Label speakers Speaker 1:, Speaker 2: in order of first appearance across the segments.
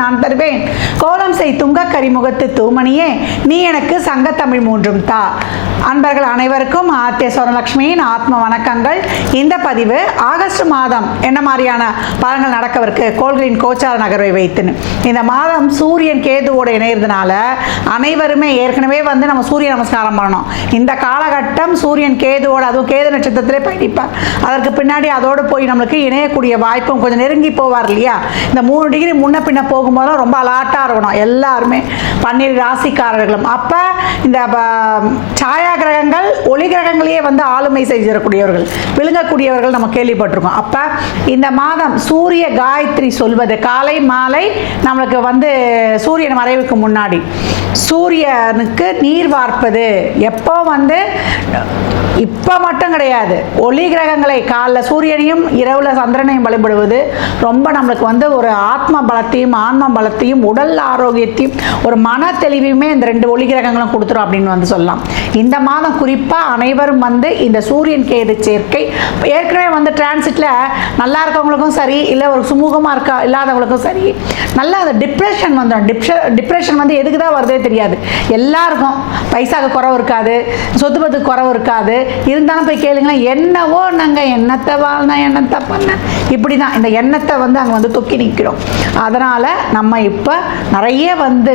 Speaker 1: நான் தருவேன். கோலம் செய் துங்க கரிமுகத்து தூமணியே நீ எனக்கு சங்கத்தமிழ் மூன்றும் தா. அன்பர்கள் அனைவருக்கும் ஆத்திய சோரலட்சுமியின் ஆத்ம வணக்கங்கள். இந்த பதிவு ஆகஸ்ட் மாதம் என்ன மாதிரியான பலன்கள் நடக்கவிருக்கு? கோள்களின் கோச்சார நகர்வை வைத்துன்னு. இந்த மாதம் சூரியன் கேதுவோட இணையிறதுனால அனைவருமே ஏற்கனவே வந்து நம்ம சூரிய நமஸ்காரம் பண்ணணும். இந்த காலகட்டம் சூரியன் கேதுவோட அதுவும் கேது நட்சத்திரத்திலே பயணிப்பார். அதற்கு பின்னாடி அதோடு போய் நம்மளுக்கு இணையக்கூடிய வாய்ப்பும் கொஞ்சம் நெருங்கி போவார் இல்லையா? இந்த மூணு டிகிரி முன்ன பின்ன போகும் போகும்போதெல்லாம் ரொம்ப அலாட்டாக இருக்கணும். எல்லாருமே பன்னீர் ராசிக்காரர்களும். அப்போ இந்த சாயா கிரகங்கள் ஒளி கிரகங்களையே வந்து ஆளுமை செய்திருக்கக்கூடியவர்கள் விழுங்கக்கூடியவர்கள் நம்ம கேள்விப்பட்டிருக்கோம். அப்போ இந்த மாதம் சூரிய காயத்ரி சொல்வது காலை மாலை நம்மளுக்கு வந்து சூரியன் மறைவுக்கு முன்னாடி. சூரியனுக்கு நீர் வார்ப்பது. எப்போ வந்து இப்போ மட்டும் கிடையாது. ஒளி கிரகங்களை காலைல சூரியனையும் இரவுல சந்திரனையும் வழிபடுவது ரொம்ப நம்மளுக்கு வந்து ஒரு ஆத்ம பலத்தையும் ஆன்ம பலத்தையும் உடல் ஆரோக்கியத்தையும் ஒரு மன தெளிவையுமே இந்த ரெண்டு ஒளி கிரகங்களும் கொடுத்துரும் அப்படின்னு வந்து சொல்லலாம். இந்த மாதம் குறிப்பாக அனைவரும் வந்து இந்த சூரியன் கேது சேர்க்கை ஏற்கனவே வந்து டிரான்சிட்டில் நல்லா இருக்கவங்களுக்கும் சரி இல்லை ஒரு சுமூகமாக இருக்கா இல்லாதவங்களுக்கும் சரி நல்லா அந்த டிப்ரெஷன் வந்துடும் டிப்ஷ டிப்ரெஷன் வந்து எதுக்கு தான் வருதே தெரியாது. எல்லாருக்கும் பைசாவுக்கு குறவு இருக்காது சொத்து பத்துக்கு குறவு இருக்காது இருந்தாலும் போய் கேளுங்களேன் என்னவோ நாங்கள் எண்ணத்தை வாழ்ந்தேன் எண்ணத்தை பண்ண. இப்படி தான் இந்த எண்ணத்தை வந்து அங்கே வந்து தொக்கி நிற்கிறோம் அதனால் நம்ம இப்போ நிறைய வந்து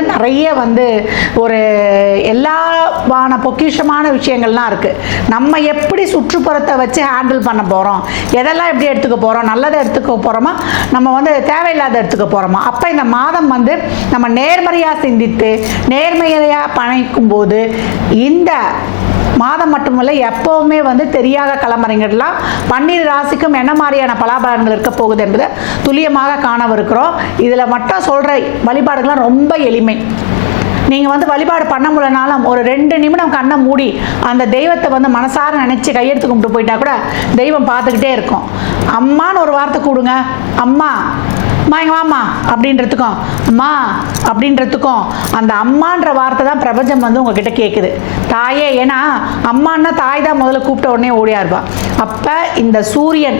Speaker 1: நிறைய வந்து ஒரு எல்லாவான பொக்கிஷமான விஷயங்கள்லாம் இருக்குது நம்ம எப்படி சுற்றுப்புறத்தை வச்சு ஹேண்டில் பண்ண போகிறோம் எதெல்லாம் எப்படி எடுத்துக்க போகிறோம் நல்லதை எடுத்துக்க போகிறோமா நம்ம வந்து தேவையில்லாத எடுத்துக்க போகிறோமா அப்போ இந்த மாதம் வந்து நம்ம நேர்மறையாக சிந்தித்து நேர்மையாக பணிக்கும் போது இந்த மாதம் மட்டுமல்ல எப்போவுமே வந்து தெரியாத கலமறைங்கள்லாம் பன்னீர் ராசிக்கும் என்ன மாதிரியான பலாபலன்கள் இருக்க போகுது என்பதை துல்லியமாக காணவிருக்கிறோம். இதில் மட்டும் சொல்கிற வழிபாடுகள்லாம் ரொம்ப எளிமை. நீங்கள் வந்து வழிபாடு பண்ண முடியலனாலும் ஒரு ரெண்டு நிமிடம் கண்ணை மூடி அந்த தெய்வத்தை வந்து மனசார நினச்சி கையெடுத்து கும்பிட்டு போயிட்டா கூட தெய்வம் பார்த்துக்கிட்டே இருக்கும். அம்மான்னு ஒரு வார்த்தை கூடுங்க. அம்மா அம்மா இங்க வாம்மா அப்படின்றதுக்கும் அம்மா அப்படின்றதுக்கும் அந்த அம்மான்ற வார்த்தை தான் பிரபஞ்சம் வந்து உங்ககிட்ட கேட்குது தாயே ஏன்னா அம்மான்னா தாய் தான் முதல்ல கூப்பிட்ட உடனே ஓடியா இருப்பா அப்போ இந்த சூரியன்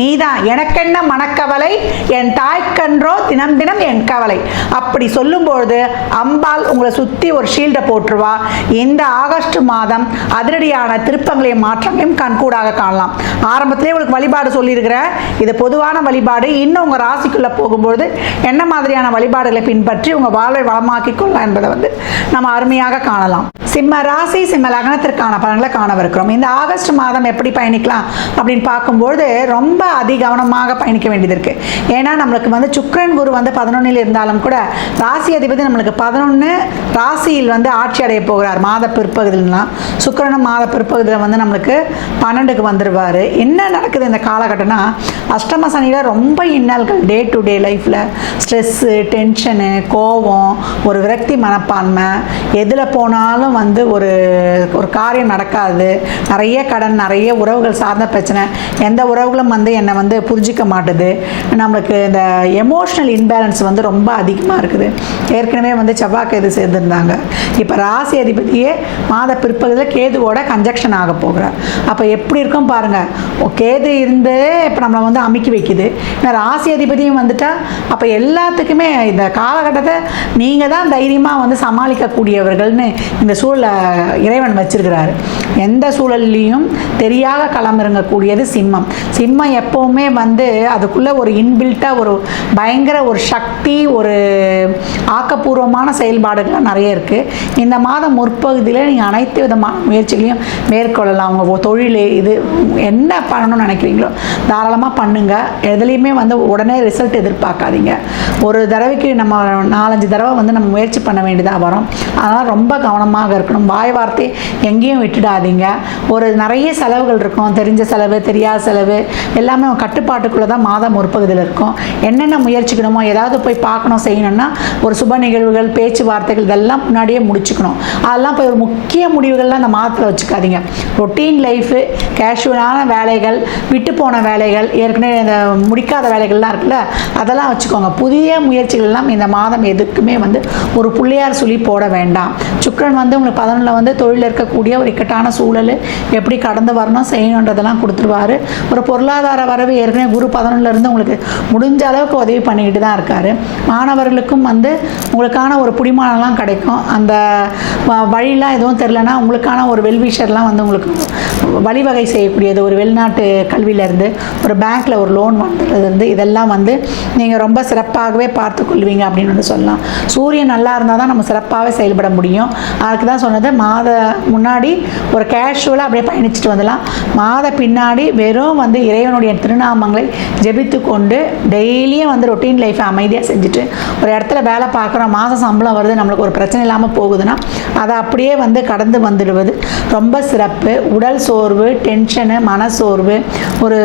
Speaker 1: நீதான் எனக்கென்ன மனக்கவலை? என் தாய்க்கன்றோ தினம் தினம் என் கவலை. அப்படி சொல்லும்பொழுது அம்பாள் உங்களை சுற்றி ஒரு ஷீல்டை போட்டுருவா. இந்த ஆகஸ்ட் மாதம் அதிரடியான திருப்பங்களையும் மாற்றங்களையும் கண்கூடாக காணலாம். ஆரம்பத்திலே உங்களுக்கு வழிபாடு சொல்லியிருக்கிறேன் இது பொதுவான வழிபாடு. இன்னும் உங்கள் ராசிக்குள்ளே போகும்பொழுது என்ன மாதிரியான வழிபாடுகளை பின்பற்றி உங்கள் வாழ்வை வளமாக்கிக் கொள்ளலாம் என்பதை வந்து நம்ம அருமையாக காணலாம். சிம்ம ராசி சிம்ம லக்னத்திற்கான பலன்களை காணவிருக்கிறோம். இந்த ஆகஸ்ட் மாதம் எப்படி பயணிக்கலாம் அப்படின்னு பார்க்கும்போது ரொம்ப அதிகவனமாக பயணிக்க வேண்டியது இருக்கு. ஏன்னா நம்மளுக்கு வந்து சுக்கரன் குரு வந்து பதினொன்னில் இருந்தாலும் கூட ராசி அதிபதி நம்மளுக்கு பதினொன்று ராசியில் வந்து ஆட்சி அடைய போகிறார். மாத பிற்பகுதியிலாம் சுக்கரனும் மாத பிற்பகுதியில் வந்து நம்மளுக்கு பன்னெண்டுக்கு வந்துடுவார் என்ன நடக்குது இந்த காலகட்டம்னா அஷ்டம சனியில் ரொம்ப இன்னல்கள் டே டு டே லைஃப்பில் ஸ்ட்ரெஸ்ஸு டென்ஷனு கோபம் ஒரு விரக்தி மனப்பான்மை. எதில் போனாலும் வந்து வந்து ஒரு ஒரு காரியம் நடக்காது. நிறைய கடன் நிறைய உறவுகள் சார்ந்த பிரச்சனை. எந்த உறவுகளும் வந்து என்னை வந்து புரிஞ்சிக்க மாட்டுது. நம்மளுக்கு இந்த எமோஷ்னல் இன்பேலன்ஸ் வந்து ரொம்ப அதிகமாக இருக்குது. ஏற்கனவே வந்து செவ்வாய் கேது சேர்ந்துருந்தாங்க. இப்போ ராசி அதிபதியே மாத பிற்பகுதியில் கேதுவோட கன்ஜெக்ஷன் ஆக போகிறார். அப்போ எப்படி இருக்கும் பாருங்கள் கேது இருந்து இப்போ நம்மளை வந்து அமுக்கி வைக்குது. ஏன்னா ராசி அதிபதியும் வந்துட்டா அப்போ எல்லாத்துக்குமே இந்த காலகட்டத்தை நீங்கள் தான் தைரியமாக வந்து சமாளிக்கக்கூடியவர்கள்னு இந்த சூழல் கடவுளை இறைவன் வச்சிருக்கிறாரு. எந்த சூழல்லையும் தெரியாத களம் இறங்கக்கூடியது சிம்மம். சிம்மம் எப்போவுமே வந்து அதுக்குள்ளே ஒரு இன்பில்ட்டாக ஒரு பயங்கர ஒரு சக்தி ஒரு ஆக்கப்பூர்வமான செயல்பாடுகள்லாம் நிறைய இருக்குது இந்த மாதம் முற்பகுதியில் நீங்கள் அனைத்து விதமான முயற்சிகளையும் மேற்கொள்ளலாம். உங்கள் தொழில் இது என்ன பண்ணணும்னு நினைக்கிறீங்களோ தாராளமாக பண்ணுங்கள் எதுலேயுமே வந்து உடனே ரிசல்ட் எதிர்பார்க்காதீங்க. ஒரு தடவைக்கு நம்ம நாலஞ்சு தடவை வந்து நம்ம முயற்சி பண்ண வேண்டியதாக வரும். அதனால் ரொம்ப கவனமாக இருக்கும் இருக்கணும். வாய் வார்த்தை எங்கேயும் விட்டுடாதீங்க. ஒரு நிறைய செலவுகள் இருக்கும். தெரிஞ்ச செலவு தெரியாத செலவு எல்லாமே கட்டுப்பாட்டுக்குள்ளே தான் மாதம் முற்பகுதியில் இருக்கும். என்னென்ன முயற்சிக்கணுமோ ஏதாவது போய் பார்க்கணும் செய்யணும்னா ஒரு சுப நிகழ்வுகள் பேச்சுவார்த்தைகள் இதெல்லாம் முன்னாடியே முடிச்சுக்கணும். அதெல்லாம் போய் ஒரு முக்கிய முடிவுகள்லாம் அந்த மாதத்தில் வச்சுக்காதீங்க. ரொட்டீன் லைஃபு கேஷுவலான வேலைகள் விட்டு போன வேலைகள் ஏற்கனவே இந்த முடிக்காத வேலைகள்லாம் இருக்குல்ல அதெல்லாம் வச்சுக்கோங்க. புதிய முயற்சிகள்லாம் இந்த மாதம் எதுக்குமே வந்து ஒரு பிள்ளையார் சொல்லி போட வேண்டாம். சுக்கரன் வந்து உங்களுக்கு பதினொன்றில் வந்து தொழிலில் இருக்கக்கூடிய ஒரு இக்கட்டான சூழல் எப்படி கடந்து வரணும் செய்யணுன்றதெல்லாம் கொடுத்துருவாரு. ஒரு பொருளாதார வரவு ஏற்கனவே குரு பதினொன்றுல இருந்து உங்களுக்கு முடிஞ்ச அளவுக்கு உதவி பண்ணிக்கிட்டு தான் இருக்காரு. மாணவர்களுக்கும் வந்து உங்களுக்கான ஒரு புடிமானம்லாம் கிடைக்கும். அந்த வ- வழிலாம் எதுவும் தெரிலனா உங்களுக்கான ஒரு வெல்விஷர்லாம் வந்து உங்களுக்கு வழிவகை செய்யக்கூடியது. ஒரு வெளிநாட்டு கல்வியிலேருந்து ஒரு பேங்க்கில் ஒரு லோன் வாங்குறதுலேருந்து இதெல்லாம் வந்து நீங்கள் ரொம்ப சிறப்பாகவே பார்த்துக்கொள்வீங்க அப்படின்னு வந்து சொல்லலாம். சூரியன் நல்லா இருந்தால் தான் நம்ம சிறப்பாகவே செயல்பட முடியும். அதுக்கு தான் சொன்னது மாத முன்னாடி ஒரு கேஷுவலாக அப்படியே பயணிச்சுட்டு வந்துடலாம். மாத பின்னாடி வெறும் வந்து இறைவனுடைய திருநாமங்களை ஜெபித்து கொண்டு டெய்லியும் வந்து ரொட்டீன் லைஃப்பை அமைதியாக செஞ்சுட்டு ஒரு இடத்துல வேலை பார்க்குறோம் மாத சம்பளம் வருது நம்மளுக்கு ஒரு பிரச்சனை இல்லாமல் போகுதுன்னா அதை அப்படியே வந்து கடந்து வந்துடுவது ரொம்ப சிறப்பு. உடல் சோர்வு டென்ஷனு மனசோர்வு ஒரு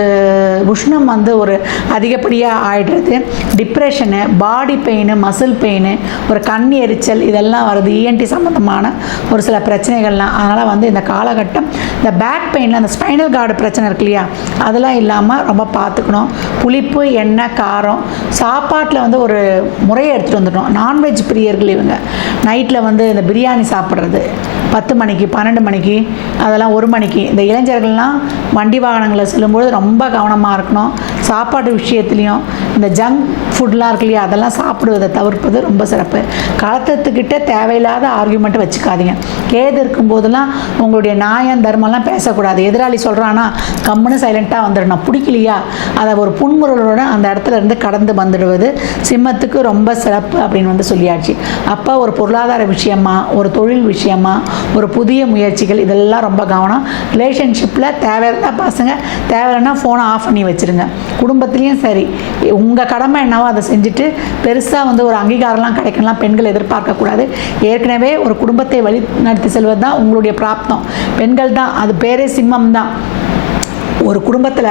Speaker 1: உஷ்ணம் வந்து ஒரு அதிகப்படியாக ஆயிடுறது. Depression body pain muscle pain ஒரு கண் எரிச்சல் இதெல்லாம் வருது. இஎன்டி சம்மந்தமான ஒரு சில பிரச்சனைகள்லாம். அதனால் வந்து இந்த காலகட்டம் இந்த பேக் பெயினில் அந்த ஸ்பைனல் கார்டு பிரச்சனை இருக்கு இல்லையா? அதெல்லாம் இல்லாமல் ரொம்ப பார்த்துக்கணும் புளிப்பு எண்ணெய் காரம் சாப்பாட்டில் வந்து ஒரு முறையை எடுத்துகிட்டு வந்துட்டோம் நான்வெஜ் பிரியர்கள் இவங்க. நைட்டில் வந்து இந்த பிரியாணி சாப்பிட்றது. பத்து மணிக்கு பன்னெண்டு மணிக்கு அதெல்லாம் ஒரு மணிக்கு. இந்த இளைஞர்கள்லாம் வண்டி வாகனங்களில் செல்லும்போது ரொம்ப கவனமாக இருக்கணும். சாப்பாடு விஷயத்துலையும் இந்த ஜங்க் ஃபுட்லாம் இருக்கு இல்லையா? அதெல்லாம் சாப்பிடுவதை தவிர்ப்பது ரொம்ப சிறப்பு. கலத்தத்துக்கிட்ட தேவையில்லாத ஆர்கியூமெண்ட் வச்சுக்காதீங்க. கேது இருக்கும்போதெல்லாம் உங்களுடைய நியாயம் தர்மம்லாம் பேசக்கூடாது. எதிராளி சொல்கிறானா கம்முன்னு சைலண்ட்டாக வந்துடணும். பிடிக்கலையா? அதை ஒரு புன்முறலோட அந்த இடத்துல இருந்து கடந்து வந்துடுவது சிம்மத்துக்கு ரொம்ப சிறப்பு அப்படின்னு வந்து சொல்லியாச்சு. அப்போ ஒரு பொருளாதார விஷயமா ஒரு தொழில் விஷயமா ஒரு புதிய முயற்சிகள் இதெல்லாம் ரொம்ப கவனம். ரிலேஷன்ஷிப்பில் தேவையில்லா பசங்க. தேவையில்லைன்னா ஃபோனை ஆஃப் பண்ணி வச்சுருங்க. குடும்பத்துலேயும் சரி. உங்கள் கடமை என்னவோ அதை செஞ்சுட்டு பெருசாக வந்து ஒரு அங்கீகாரம்லாம் கிடைக்கலாம் பெண்கள் எதிர்பார்க்கக்கூடாது. ஏற்கனவே ஒரு குடும்பத்தை வழி நடத்தி செல்வது தான் உங்களுடைய பிராப்தம். பெண்கள் தான் அது பேரே சிம்மம் தான் ஒரு குடும்பத்தில்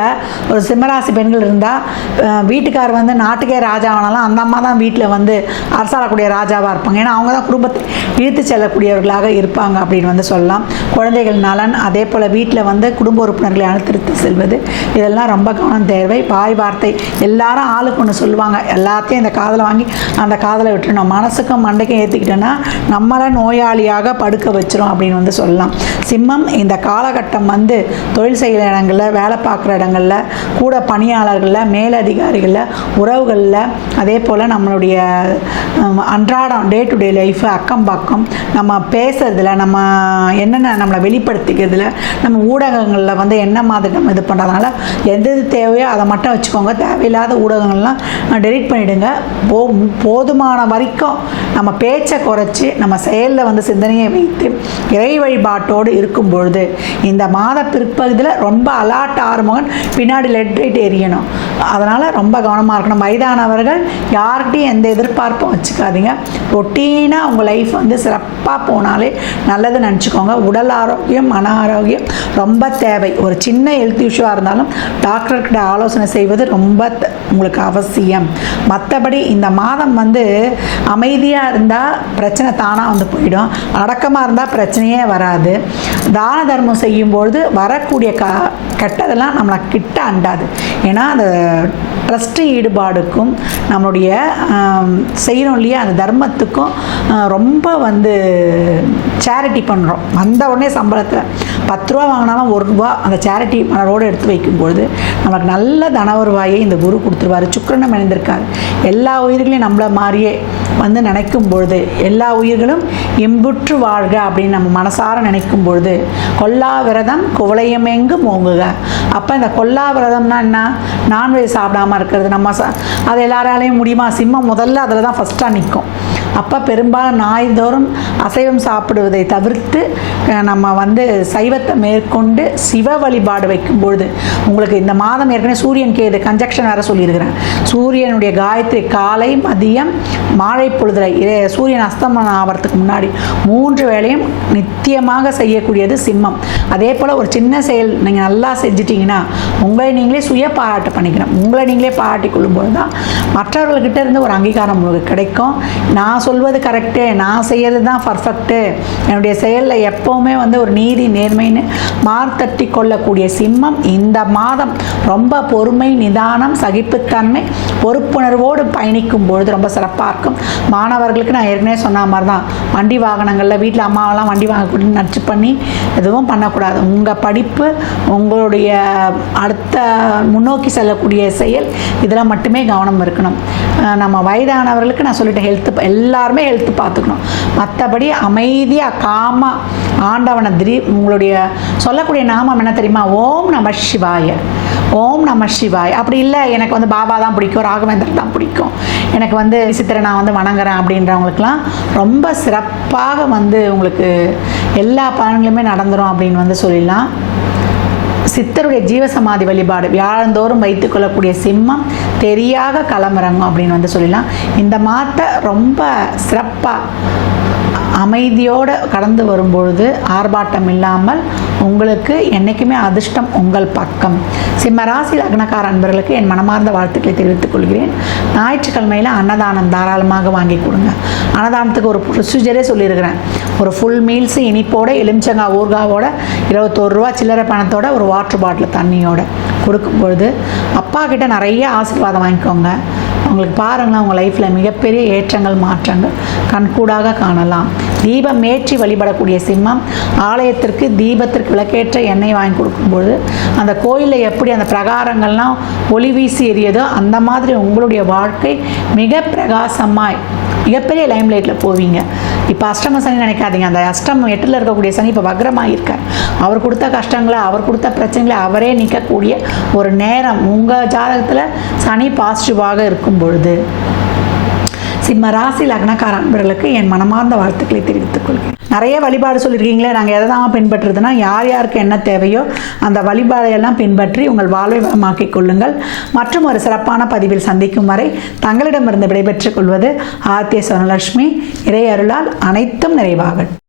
Speaker 1: ஒரு சிம்மராசி பெண்கள் இருந்தால் வீட்டுக்கார் வந்து நாட்டுக்கே ராஜா ஆனாலும் அந்த அம்மா தான் வீட்டில் வந்து அரசாளக்கூடிய ராஜாவாக இருப்பாங்க. ஏன்னா அவங்க தான் குடும்பத்தை இழுத்து செல்லக்கூடியவர்களாக இருப்பாங்க அப்படின்னு வந்து சொல்லலாம். குழந்தைகள் நலன் அதே போல் வீட்டில் வந்து குடும்ப உறுப்பினர்களை அனுத்திருத்து செல்வது இதெல்லாம் ரொம்ப கவனம் தேவை. பாய் வார்த்தை எல்லாரும் ஆளுக்கு ஒன்று சொல்லுவாங்க. எல்லாத்தையும் இந்த காதலை வாங்கி அந்த காதலை விட்டுணும் மனசுக்கும் மண்டைக்கும் ஏற்றிக்கிட்டோன்னா நம்மளை நோயாளியாக படுக்க வச்சிரும் அப்படின்னு வந்து சொல்லலாம். சிம்மம் இந்த காலகட்டம் வந்து தொழில் செய்கிற இடங்களில் வேலை பார்க்குற இடங்களில் கூட பணியாளர்களில் மேலதிகாரிகளில் உறவுகளில் அதே போல் நம்மளுடைய அன்றாடம் டே டு டே லைஃப் அக்கம் பக்கம் நம்ம பேசுறதுல நம்ம என்னென்ன நம்மளை வெளிப்படுத்திக்கிறதுல நம்ம ஊடகங்களில் வந்து என்ன மாதிரி நம்ம இது பண்ணுறதுனால எது எது தேவையோ அதை மட்டும் வச்சுக்கோங்க. தேவையில்லாத ஊடகங்கள்லாம் டெலிட் பண்ணிவிடுங்க போ போதுமான வரைக்கும் நம்ம பேச்சை குறைச்சி நம்ம செயலில் வந்து சிந்தனையை வைத்து இறை வழிபாட்டோடு இருக்கும் பொழுது இந்த மாத பிற்பகுதியில் ரொம்ப அலாட் ஆறுமுகன் பின்னாடி லெட்ரைட் எரியணும். அதனால் ரொம்ப கவனமாக இருக்கணும். வயதானவர்கள் யார்கிட்டையும் எந்த எதிர்பார்ப்பும் வச்சுக்காதீங்க. ரொட்டீனாக உங்கள் லைஃப் வந்து சிறப்பாக போனாலே நல்லது நினச்சிக்கோங்க. உடல் ஆரோக்கியம் மன ஆரோக்கியம் ரொம்ப தேவை. ஒரு சின்ன ஹெல்த் இஷ்யூவாக இருந்தாலும் டாக்டர்கிட்ட ஆலோசனை செய்வது ரொம்ப உங்களுக்கு அவசியம். மற்றபடி இந்த மாதம் வந்து அமைதியாக இருந்தால் பிரச்சனை தானாக வந்து போயிடும். அடக்கமாக இருந்தால் பிரச்சனையே வராது. தான தர்மம் செய்யும்பொழுது வரக்கூடிய க அதெல்லாம் நம்மளை கிட்ட அண்டாது. ஏன்னா அந்த ட்ரஸ்ட்டு ஈடுபாடுக்கும் நம்மளுடைய செய்கிறோம் இல்லையா அந்த தர்மத்துக்கும் ரொம்ப வந்து சேரிட்டி பண்ணுறோம் வந்த உடனே சம்பளத்தில். பத்து ரூபா வாங்கினாலும் ஒரு ரூபா அந்த சேரிட்டி மலரோடு எடுத்து வைக்கும்பொழுது நமக்கு நல்ல தன வருவாயை இந்த குரு கொடுத்துருவாரு. சுக்கரனம் இணைந்திருக்கார். எல்லா உயிர்களையும் நம்மளை மாதிரியே வந்து நினைக்கும் பொழுது எல்லா உயிர்களும் இம்புற்று வாழ்க அப்படின்னு நம்ம மனசார நினைக்கும் பொழுது கொல்லா விரதம் குவளையமெங்கும் ஓங்குக. அப்போ இந்த கொல்லா விரதம்னா என்ன? நான்வெஜ் சாப்பிடாம இருக்கிறது. நம்ம ச அது எல்லாராலையும் முடியுமா? சிம்மம் முதல்ல அதில் தான் ஃபஸ்ட்டாக நிற்கும் அப்போ பெரும்பாலும் நாய்தோறும் அசைவம் சாப்பிடுவதை தவிர்த்து நம்ம வந்து சைவ விரதத்தை மேற்கொண்டு சிவ வழிபாடு வைக்கும் பொழுது உங்களுக்கு இந்த மாதம் ஏற்கனவே சூரியன் கேது கன்ஜக்ஷன் வர சொல்லியிருக்கிறேன். சூரியனுடைய காயத்ரி காலை மதியம் மாலை பொழுதுல சூரியன் அஸ்தமனம் ஆகிறதுக்கு முன்னாடி மூன்று வேளையும் நித்தியமாக செய்யக்கூடியது சிம்மம். அதே போல் ஒரு சின்ன செயல் நீங்கள் நல்லா செஞ்சிட்டிங்கன்னா உங்களை நீங்களே சுய பாராட்டு பண்ணிக்கணும். உங்களை நீங்களே பாராட்டி கொள்ளும்போது தான் மற்றவர்கள்கிட்ட இருந்து ஒரு அங்கீகாரம் உங்களுக்கு கிடைக்கும். நான் சொல்வது கரெக்டு நான் செய்யறது தான் பர்ஃபெக்ட்டு என்னுடைய செயலில் எப்போவுமே வந்து ஒரு நீதி நேர்மைன்னு மார்த்தட்டி கொள்ளக்கூடிய சிம்மம் இந்த மாதம் ரொம்ப பொறுமை நிதானம் சகிப்புத்தன்மை பொறுப்புணர்வோடு பயணிக்கும் பொழுது ரொம்ப சிறப்பாக இருக்கும். மாணவர்களுக்கு நான் ஏற்கனவே சொன்ன மாதிரி தான் வண்டி வாகனங்களில் வீட்டில் அம்மாவெல்லாம் வண்டி வாங்கக்கூடிய நச்சு பண்ணி எதுவும் பண்ணக்கூடாது. உங்கள் படிப்பு உங்களுடைய அடுத்த முன்னோக்கி செல்லக்கூடிய செயல் இதில் மட்டுமே கவனம் இருக்கணும். நம்ம வயதானவர்களுக்கு நான் சொல்லிட்டேன் ஹெல்த்து எல்லாருமே ஹெல்த்து பார்த்துக்கணும். மற்றபடி அமைதியாக காமா ஆண்டவனை திரி உங்களுடைய சொல்லக்கூடிய நாமம் என்ன தெரியுமா? ஓம் நம சிவாய. ஓம் நம சிவாய். அப்படி இல்லை எனக்கு வந்து பாபா தான் பிடிக்கும் ராகவேந்தர் தான் பிடிக்கும். எனக்கு வந்து சித்திரை நான் வந்து வணங்குறேன் அப்படின்றவங்களுக்குலாம் ரொம்ப சிறப்பாக வந்து உங்களுக்கு எல்லா பலன்களுமே நடந்துரும் அப்படின்னு வந்து சொல்லிடலாம். சித்தருடைய ஜீவசமாதி வழிபாடு வியாழந்தோறும் வைத்துக்கொள்ளக்கூடிய சிம்மம் தெரியாக களமிறங்கும் அப்படின்னு வந்து சொல்லிடலாம். இந்த மாதத்தை ரொம்ப சிறப்பாக அமைதியோடு கடந்து வரும்பொழுது ஆர்ப்பாட்டம் இல்லாமல் உங்களுக்கு என்றைக்குமே அதிர்ஷ்டம் உங்கள் பக்கம். சிம்ம ராசி லக்னக்கார அன்பர்களுக்கு என் மனமார்ந்த வாழ்த்துக்களை தெரிவித்துக் கொள்கிறேன். ஞாயிற்றுக்கிழமையில் அன்னதானம் தாராளமாக வாங்கி கொடுங்க. அன்னதானத்துக்கு ஒரு ப்ரொசீஜரே சொல்லியிருக்கிறேன். ஒரு ஃபுல் மீல்ஸ் இனிப்போட எலுமிச்சங்காய் ஊர்காவோட இருபத்தோரு ரூபா சில்லறை பணத்தோட ஒரு வாட்டர் பாட்டில் தண்ணியோட கொடுக்கும் பொழுது அப்பா கிட்ட நிறைய ஆசீர்வாதம் வாங்கிக்கோங்க. உங்களுக்கு பாருங்களேன் உங்கள் லைஃப்பில் மிகப்பெரிய ஏற்றங்கள் மாற்றங்கள். கண்கூடாக காணலாம். தீபம் ஏற்றி வழிபடக்கூடிய சிம்மம் ஆலயத்திற்கு தீபத்திற்கு விளக்கேற்ற எண்ணெய் வாங்கி கொடுக்கும்பொழுது அந்த கோயிலில் எப்படி அந்த பிரகாரங்கள்லாம் ஒளி வீசி எரியதோ அந்த மாதிரி உங்களுடைய வாழ்க்கை மிக பிரகாசமாய் மிகப்பெரிய லைம்லைட்டில் போவீங்க. இப்போ அஷ்டம சனி நினைக்காதீங்க. அந்த அஷ்டம் எட்டில் இருக்கக்கூடிய சனி இப்போ வக்ரமாக இருக்கார் அவர் கொடுத்த கஷ்டங்களை அவர் கொடுத்த பிரச்சனைகளை அவரே நிற்கக்கூடிய ஒரு நேரம் உங்கள் ஜாதகத்தில் சனி பாசிட்டிவாக இருக்கும் பொழுது. சிம்ம ராசி லக்னக்கார அன்பர்களுக்கு என் மனமார்ந்த வாழ்த்துக்களை தெரிவித்துக் கொள்கிறேன். நிறைய வழிபாடு சொல்லியிருக்கீங்களே நாங்கள் எதை தான் பின்பற்றுறதுன்னா யார் யாருக்கு என்ன தேவையோ அந்த வழிபாடையெல்லாம் பின்பற்றி உங்கள் வாழ்வை வளமாக்கிக் கொள்ளுங்கள். மற்றும் ஒரு சிறப்பான பதிவில் சந்திக்கும் வரை தங்களிடமிருந்து விடைபெற்றுக் கொள்வது ஆர்த்திய சுவனலட்சுமி இறை அருளால் அனைத்தும் நிறைவாகட்டும்.